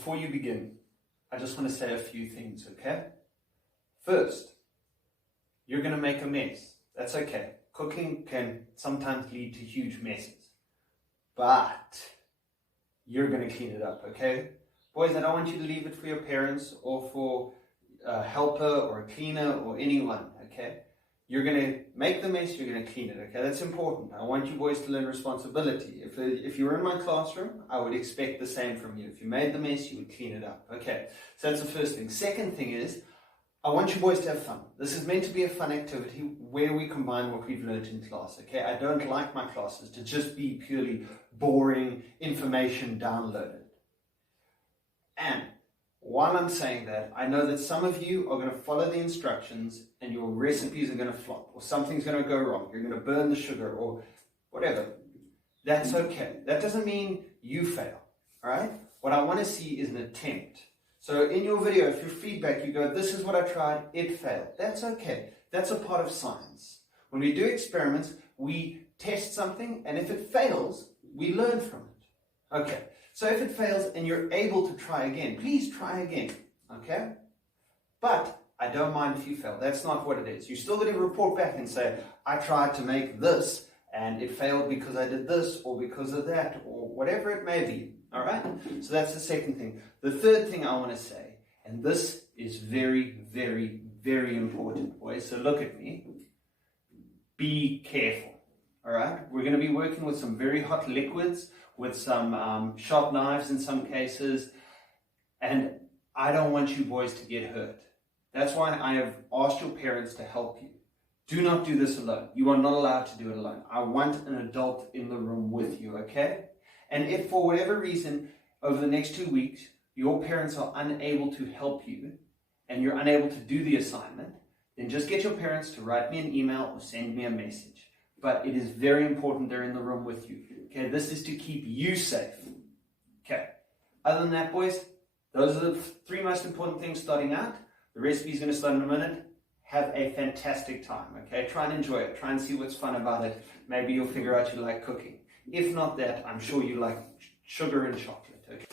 before you begin, I just want to say a few things, okay? First, you're going to make a mess. That's okay. Cooking can sometimes lead to huge messes. But you're going to clean it up, okay? Boys, I don't want you to leave it for your parents or for a helper or a cleaner or anyone, okay? You're going to make the mess, you're going to clean it, okay? That's important. I want you boys to learn responsibility. If you were in my classroom, I would expect the same from you. If you made the mess, you would clean it up, okay? So that's the first thing. Second thing is, I want you boys to have fun. This is meant to be a fun activity where we combine what we've learned in class, okay? I don't like my classes to just be purely boring information downloaded. And while I'm saying that, I know that some of you are going to follow the instructions and your recipes are going to flop, or something's going to go wrong. You're going to burn the sugar or whatever. That's okay. That doesn't mean you fail, all right? What I want to see is an attempt. So in your video, if your feedback, you go, this is what I tried, it failed. That's okay. That's a part of science. When we do experiments, we test something, and if it fails, we learn from it. Okay. So if it fails and you're able to try again, please try again, okay? But I don't mind if you fail. That's not what it is. You're still going to report back and say, I tried to make this and it failed because I did this or because of that or whatever it may be, all right? So that's the second thing. The third thing I want to say, and this is very, very, very important, boys, so look at me. Be careful, all right? We're going to be working with some very hot liquids, with some sharp knives in some cases, and I don't want you boys to get hurt. That's why I have asked your parents to help you. Do not do this alone. You are not allowed to do it alone. I want an adult in the room with you, okay? And if for whatever reason, over the next 2 weeks, your parents are unable to help you, and you're unable to do the assignment, then just get your parents to write me an email or send me a message. But it is very important they're in the room with you. Okay, this is to keep you safe. Okay, other than that, boys, those are the 3 most important things starting out. The recipe is going to start in a minute. Have a fantastic time, okay? Try and enjoy it. Try and see what's fun about it. Maybe you'll figure out you like cooking. If not that, I'm sure you like sugar and chocolate, okay?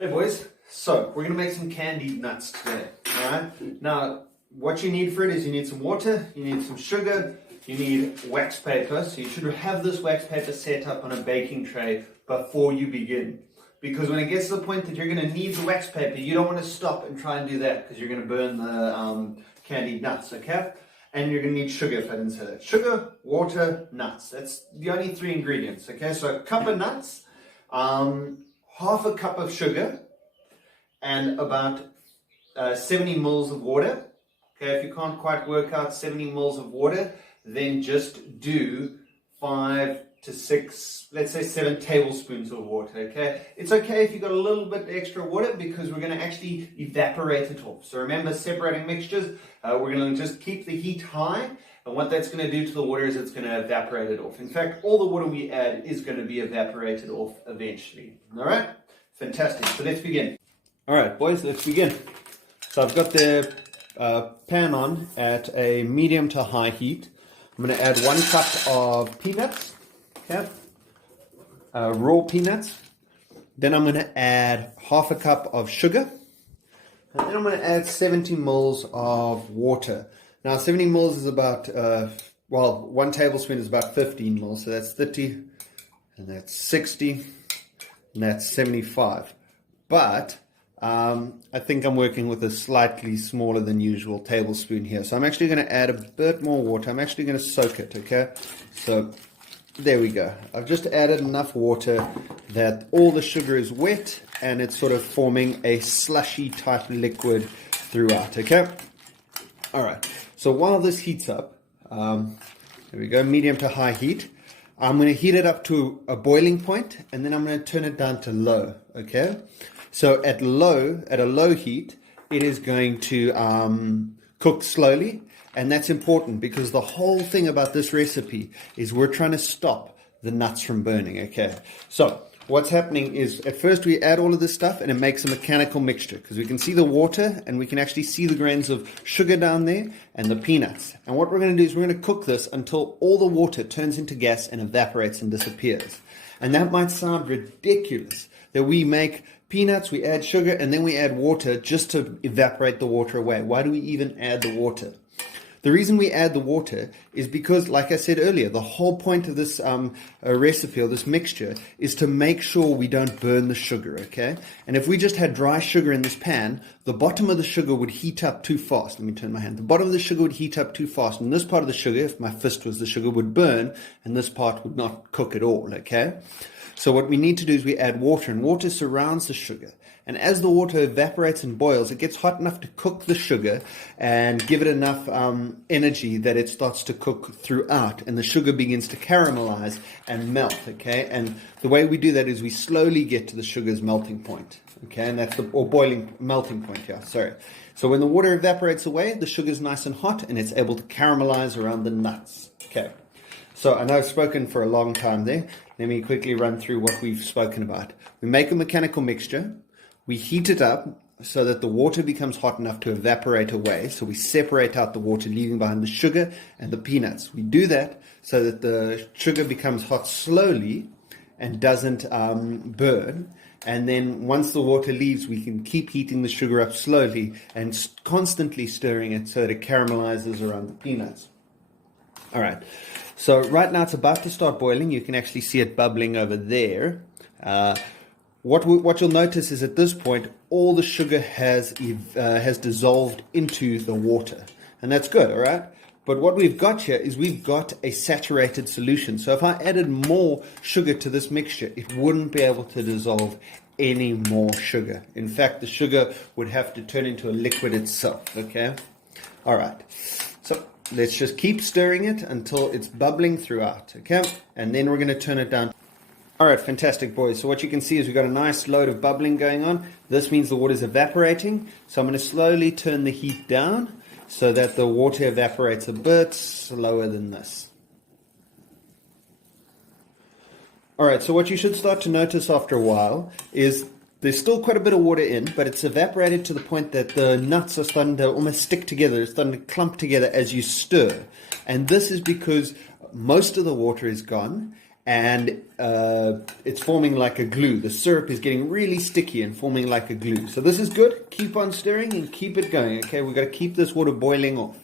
Hey, boys, so we're going to make some candied nuts today, all right? Now, what you need for it is you need some water, you need some sugar, you need wax paper, so you should have this wax paper set up on a baking tray before you begin. Because when it gets to the point that you're going to need the wax paper, you don't want to stop and try and do that because you're going to burn the candied nuts, okay? And you're going to need sugar, if I didn't say that. Sugar, water, nuts. That's the only 3 ingredients, okay? So a cup of nuts, half a cup of sugar, and about 70 mils of water. Okay, if you can't quite work out 70 mils of water, then just do 5 to 6, let's say 7 tablespoons of water, okay? It's okay if you got a little bit extra water because we're going to actually evaporate it off. So remember, separating mixtures, we're going to just keep the heat high, and what that's going to do to the water is it's going to evaporate it off. In fact, all the water we add is going to be evaporated off eventually, all right? Fantastic, so let's begin. All right, boys, let's begin. So I've got the pan on at a medium to high heat. I'm going to add 1 cup of peanuts, okay? Raw peanuts. Then I'm going to add half a cup of sugar. And then I'm going to add 70 mils of water. Now 70 mils is about, 1 tablespoon is about 15 mils. So that's 30, and that's 60, and that's 75. But I think I'm working with a slightly smaller than usual tablespoon here. So I'm actually going to add a bit more water. I'm actually going to soak it, okay? So there we go. I've just added enough water that all the sugar is wet and it's sort of forming a slushy type liquid throughout, okay? All right. So while this heats up, there we go, medium to high heat. I'm going to heat it up to a boiling point and then I'm going to turn it down to low, okay? So at a low heat, it is going to cook slowly, and that's important because the whole thing about this recipe is we're trying to stop the nuts from burning, okay? So what's happening is at first we add all of this stuff and it makes a mechanical mixture because we can see the water and we can actually see the grains of sugar down there and the peanuts. And what we're going to do is we're going to cook this until all the water turns into gas and evaporates and disappears. And that might sound ridiculous that we make peanuts, we add sugar, and then we add water just to evaporate the water away. Why do we even add the water? The reason we add the water is because, like I said earlier, the whole point of this recipe or this mixture is to make sure we don't burn the sugar, okay? And if we just had dry sugar in this pan, the bottom of the sugar would heat up too fast. Let me turn my hand. The bottom of the sugar would heat up too fast, and this part of the sugar, if my fist was the sugar, would burn, and this part would not cook at all, okay? So what we need to do is we add water, and water surrounds the sugar. And as the water evaporates and boils, it gets hot enough to cook the sugar and give it enough energy that it starts to cook throughout, and the sugar begins to caramelize and melt, okay? And the way we do that is we slowly get to the sugar's melting point, okay? And that's melting point, yeah, sorry. So when the water evaporates away, the sugar's nice and hot, and it's able to caramelize around the nuts, okay? So I know I've spoken for a long time there. Let me quickly run through what we've spoken about. We make a mechanical mixture. We heat it up so that the water becomes hot enough to evaporate away. So we separate out the water, leaving behind the sugar and the peanuts. We do that so that the sugar becomes hot slowly and doesn't burn. And then once the water leaves, we can keep heating the sugar up slowly and constantly stirring it so that it caramelizes around the peanuts. All right. So right now it's about to start boiling. You can actually see it bubbling over there. What you'll notice is at this point, all the sugar has dissolved into the water. And that's good, all right? But what we've got here is we've got a saturated solution. So if I added more sugar to this mixture, it wouldn't be able to dissolve any more sugar. In fact, the sugar would have to turn into a liquid itself, okay? All right. So let's just keep stirring it until it's bubbling throughout, okay? And then we're going to turn it down. All right, fantastic, boys. So what you can see is we've got a nice load of bubbling going on. This means the water's evaporating. So I'm going to slowly turn the heat down so that the water evaporates a bit slower than this. All right, so what you should start to notice after a while is there's still quite a bit of water in, but it's evaporated to the point that the nuts are starting to almost stick together. It's starting to clump together as you stir. And this is because most of the water is gone, and it's forming like a glue. The syrup is getting really sticky and forming like a glue. So this is good. Keep on stirring and keep it going. Okay, we've got to keep this water boiling off.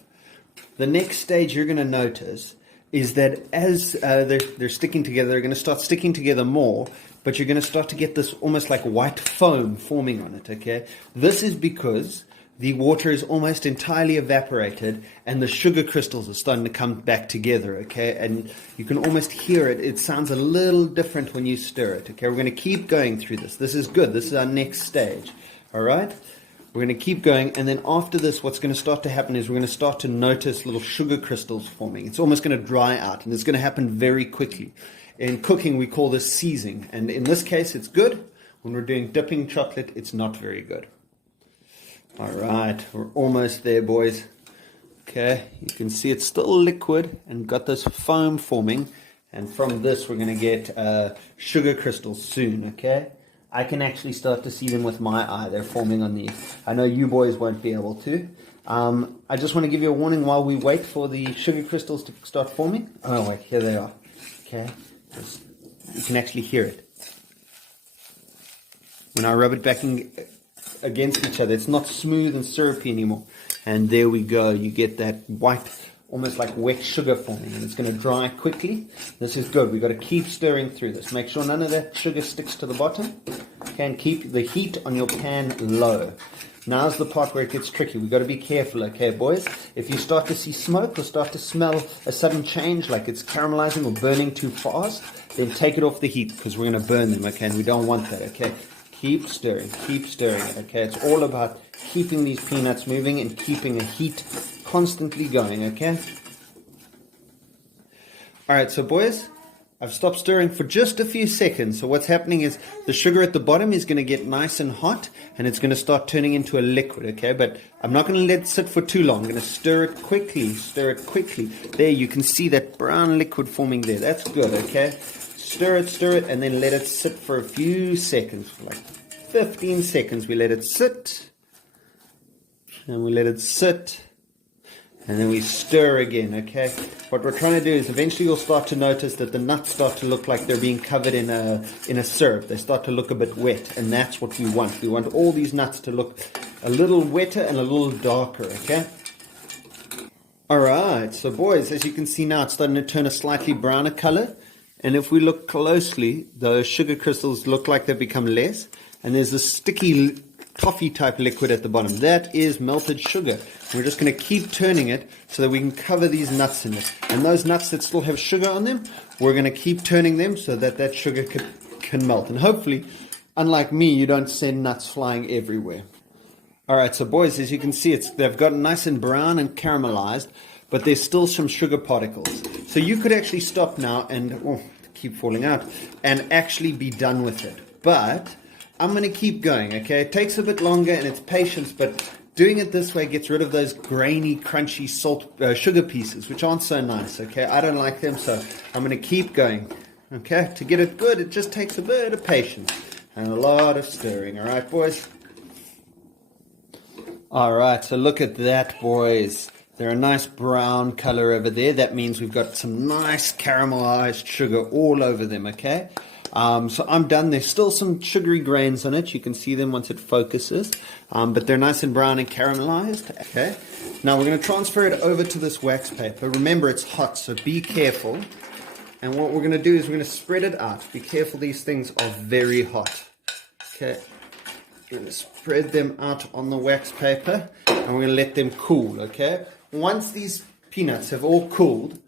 The next stage you're going to notice is that as they're sticking together, they're going to start sticking together more, but you're going to start to get this almost like white foam forming on it, okay? This is because the water is almost entirely evaporated and the sugar crystals are starting to come back together, okay? And you can almost hear it. It sounds a little different when you stir it, okay? We're going to keep going through this. This is good. This is our next stage, all right? We're going to keep going, and then after this, what's going to start to happen is we're going to start to notice little sugar crystals forming. It's almost going to dry out, and it's going to happen very quickly. In cooking, we call this seizing, and in this case, it's good. When we're doing dipping chocolate, it's not very good. All right, we're almost there, boys. Okay, you can see it's still liquid and got this foam forming, and from this, we're going to get sugar crystals soon, okay? I can actually start to see them with my eye. They're forming on these. I know you boys won't be able to. I just want to give you a warning while we wait for the sugar crystals to start forming. Oh, wait, here they are. Okay, you can actually hear it. When I rub it back against each other, it's not smooth and syrupy anymore. And there we go. You get that white, almost like wet sugar forming, and it's going to dry quickly. This is good. We've got to keep stirring through this. Make sure none of that sugar sticks to the bottom. Okay, and keep the heat on your pan low. Now's the part where it gets tricky. We've got to be careful, okay, boys? If you start to see smoke or start to smell a sudden change, like it's caramelizing or burning too fast, then take it off the heat, because we're going to burn them, okay? And we don't want that, okay? Keep stirring it, okay? It's all about keeping these peanuts moving and keeping the heat constantly going, okay? All right, so boys, I've stopped stirring for just a few seconds. So what's happening is the sugar at the bottom is going to get nice and hot, and it's going to start turning into a liquid, okay? But I'm not going to let it sit for too long. I'm going to stir it quickly. There, you can see that brown liquid forming there. That's good, okay? Stir it, and then let it sit for a few seconds, for like 15 seconds. We let it sit, and we let it sit, And then we stir again, okay? What we're trying to do is eventually you'll start to notice that the nuts start to look like they're being covered in a syrup. They start to look a bit wet, and that's what we want. We want all these nuts to look a little wetter and a little darker, okay? Alright, so boys, as you can see now, it's starting to turn a slightly browner color. And if we look closely, the sugar crystals look like they've become less. And there's a sticky toffee type liquid at the bottom. That is melted sugar. We're just going to keep turning it so that we can cover these nuts in it. And those nuts that still have sugar on them, we're going to keep turning them so that that sugar can melt. And hopefully, unlike me, you don't send nuts flying everywhere. Alright, so boys, as you can see, they've gotten nice and brown and caramelized, but there's still some sugar particles. So you could actually stop now and keep falling out and actually be done with it. But I'm going to keep going, okay? It takes a bit longer and it's patience, but doing it this way gets rid of those grainy, crunchy sugar pieces, which aren't so nice, okay? I don't like them, so I'm going to keep going, okay? To get it good, it just takes a bit of patience and a lot of stirring, all right, boys? All right, so look at that, boys. They're a nice brown color over there. That means we've got some nice caramelized sugar all over them, okay? So I'm done. There's still some sugary grains on it. You can see them once it focuses. But they're nice and brown and caramelized, okay? Now we're going to transfer it over to this wax paper. Remember, it's hot, so be careful. And what we're going to do is we're going to spread it out. Be careful, these things are very hot, okay? We're going to spread them out on the wax paper and we're going to let them cool, okay? Once these peanuts have all cooled,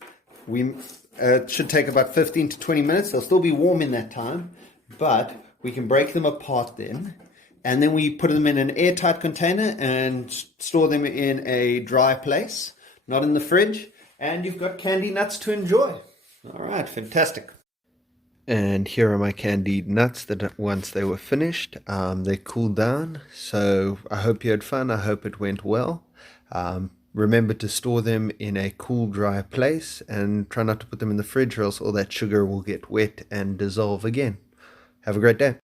it should take about 15 to 20 minutes. They'll still be warm in that time, but we can break them apart then. And then we put them in an airtight container and store them in a dry place, not in the fridge. And you've got candy nuts to enjoy. All right, fantastic. And here are my candied nuts that once they were finished, they cooled down. So I hope you had fun. I hope it went well. Remember to store them in a cool, dry place and try not to put them in the fridge or else all that sugar will get wet and dissolve again. Have a great day.